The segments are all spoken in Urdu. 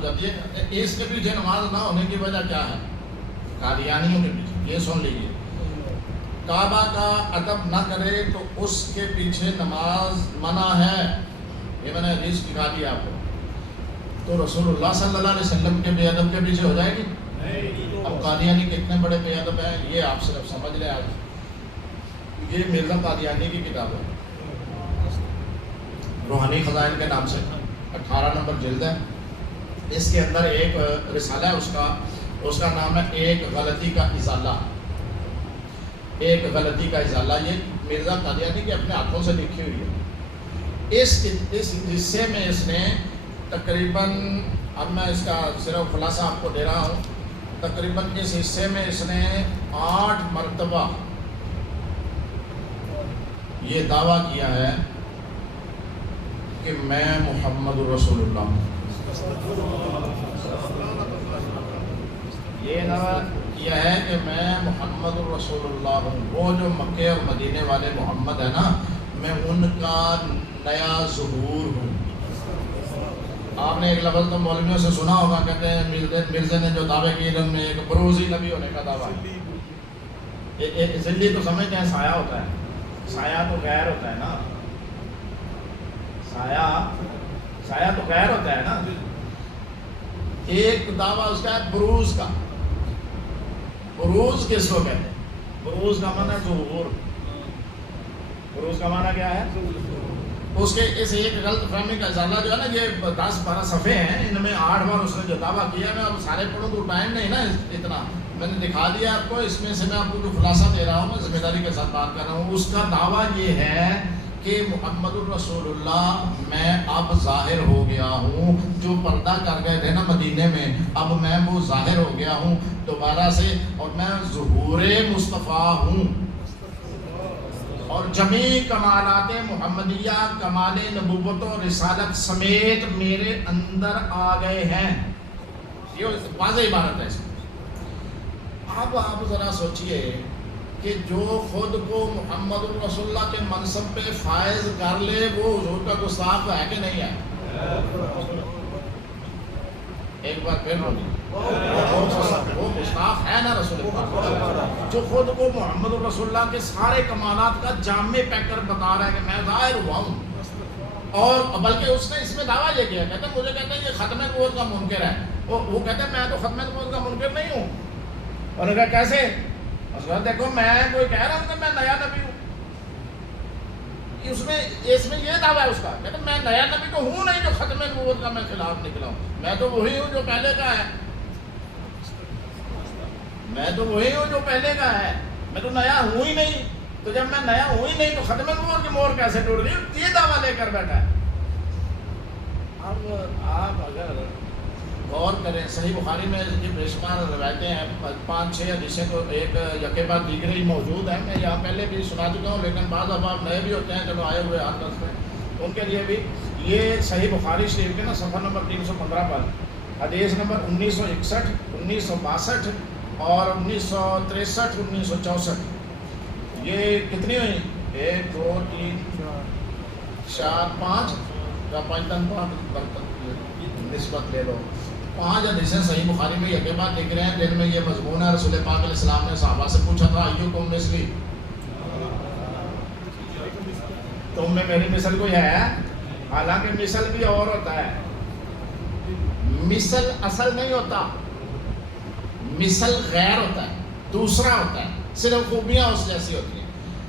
ہو جاتی ہے. اس کے پیچھے نماز نہ ہونے کی وجہ کیا ہے؟ قادیانیوں کے پیچھے. یہ سن لیجیے، کعبہ کا ادب نہ کرے تو اس کے پیچھے نماز منع ہے. یہ میں نے حدیث دکھا دی آپ کو. تو رسول اللہ صلی اللہ علیہ وسلم کے بے ادب کے پیچھے ہو جائے گی؟ اب قادیانی کتنے بڑے بے ادب ہیں یہ آپ صرف سمجھ لیں. آج یہ مرزا قادیانی کی کتاب ہے، روحانی خزائن کے نام سے، 18 نمبر جلد ہے. اس کے اندر ایک رسالہ ہے، اس کا نام ہے ایک غلطی کا ازالہ. ایک غلطی کا ازالہ. یہ مرزا قادیانی کے اپنے ہاتھوں سے لکھی ہوئی ہے. اس حصے میں اس نے تقریباً، اب میں اس کا صرف خلاصہ آپ کو دے رہا ہوں، تقریباً اس حصے میں اس نے 8 مرتبہ یہ دعویٰ کیا ہے کہ میں محمد رسول اللہ ہوں. یہ دعویٰ کیا ہے کہ میں محمد رسول اللہ ہوں. وہ جو مکے اور مدینے والے محمد ہے نا، میں ان کا نیا ظہور ہوں. آپ نے ایک لفظ تو مولویوں سے سنا ہوگا، کہتے ہیں مرزا نے جو دعوے کیے ان میں ایک بروزی نبی ہونے کا دعویٰ ہے. ذلی تو سمجھتے ہیں سایہ ہوتا ہے، سایہ تو غیر ہوتا ہے نا، سایہ تو غیر ہوتا ہے نا. ایک دعویٰ اس کا ہے بروز کا. بروز کس کو کہتے ہیں؟ بروز کا معنی ہے ظہور. بروز کا معنی کیا ہے؟ اس کے اس ایک غلط فہمی کا ازالہ جو ہے نا، یہ 10-12 صفحے ہیں، ان میں 8 بار اس نے جو دعویٰ کیا. میں اب سارے پڑھوں تو ٹائم نہیں نا اتنا. میں نے دکھا دیا آپ کو. اس میں سے میں آپ کو جو خلاصہ دے رہا ہوں، میں ذمہ داری کے ساتھ بات کر رہا ہوں. اس کا دعویٰ یہ ہے کہ محمد الرسول اللہ میں اب ظاہر ہو گیا ہوں. جو پردہ کر گئے تھے نا مدینے میں، اب میں وہ ظاہر ہو گیا ہوں دوبارہ سے، اور میں ظہور مصطفیٰ ہوں. اور جمیع کمالات محمدیہ، کمال نبوت و رسالت سمیت میرے اندر آ گئے ہیں. یہ واضح عبارت ہے اس میں. اب آپ ذرا سوچئے کہ جو خود کو محمد الرسول اللہ کے منصب پہ فائز کر لے، وہ حضور کا گستاخ ہے کہ نہیں ہے؟ ایک بار پھر وہ گستاخ ہے نا رسول اللہ. جو خود کو محمد الرسول اللہ کے سارے کمالات کا جامع پیکر بتا رہا ہے کہ میں ظاہر ہوا ہوں. اور بلکہ اس نے اس میں دعویٰ یہ کیا، کہتے ہیں مجھے کہتے ہیں یہ ختم نبوت کا منکر ہے. وہ کہتے ہیں میں تو ختم نبوت کا منکر نہیں ہوں. اور نے کہا کیسے؟ دیکھو میں کوئی کہہ رہا ہوں کہ میں نیا نبی ہوں. اس میں یہ دعویٰ ہے اس کا، کہتے ہیں میں نیا نبی تو ہوں نہیں جو ختم نبوت کا میں خلاف نکلا ہوں. میں تو وہی ہوں جو پہلے کا ہے. میں تو وہی ہوں جو پہلے کا ہے. میں تو نیا ہوں ہی نہیں. تو جب میں نیا ہوں ہی نہیں تو ختم نبوت کی مہر کیسے ٹوٹ گئی؟ یہ دعویٰ لے کر بیٹھا ہے. اب آپ اگر غور کریں، صحیح بخاری میں اس کی بے شمار روایتیں ہیں، 5-6 حدیثیں تو ایک یکے بعد دیگرے موجود ہیں. میں یہاں پہلے بھی سنا چکا ہوں، لیکن بعض اب آپ نئے بھی ہوتے ہیں چلو آئے ہوئے ہاتھ درس میں، ان کے لیے بھی. یہ صحیح بخاری شریف کے نا صفحہ نمبر 315 پر حدیث نمبر 1961، 1962 اور 1963، 1964. یہ کتنی ہوئی؟ 1 2 3 4 5 یا 5 نسبت لے لو. 5 حدیثیں صحیح بخاری میں یکے بعد دکھ رہے ہیں، جن میں یہ مضمون ہے رسول پاک علیہ السلام نے صحابہ سے پوچھا تھا ایکم مثلی، تم میں میری مثل کوئی ہے؟ حالانکہ مثل بھی اور ہوتا ہے. مثل اصل نہیں ہوتا، مثل غیر ہوتا ہے، دوسرا ہوتا ہے، صرف خوبیاں اس جیسی ہوتی ہیں.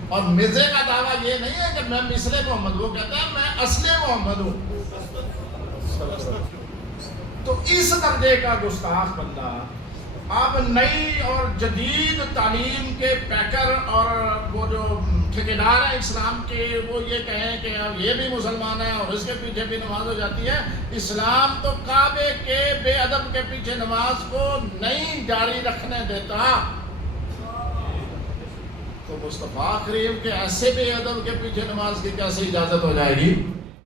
اور مرزے کا دعویٰ یہ نہیں ہے کہ میں مثل محمد، وہ کہتا ہے میں اصل محمد ہوں. تو اس درجے کا گستاخ بندہ اب نئی اور جدید تعلیم کے پیکر اور وہ جو ٹھیکیدار ہیں اسلام کے، وہ یہ کہیں کہ یہ بھی مسلمان ہے اور اس کے پیچھے بھی نماز ہو جاتی ہے. اسلام تو کعبے کے بے ادب کے پیچھے نماز کو نہیں جاری رکھنے دیتا. تو مصطفیٰ کریم کے ایسے بے ادب کے پیچھے نماز کی کیسے اجازت ہو جائے گی؟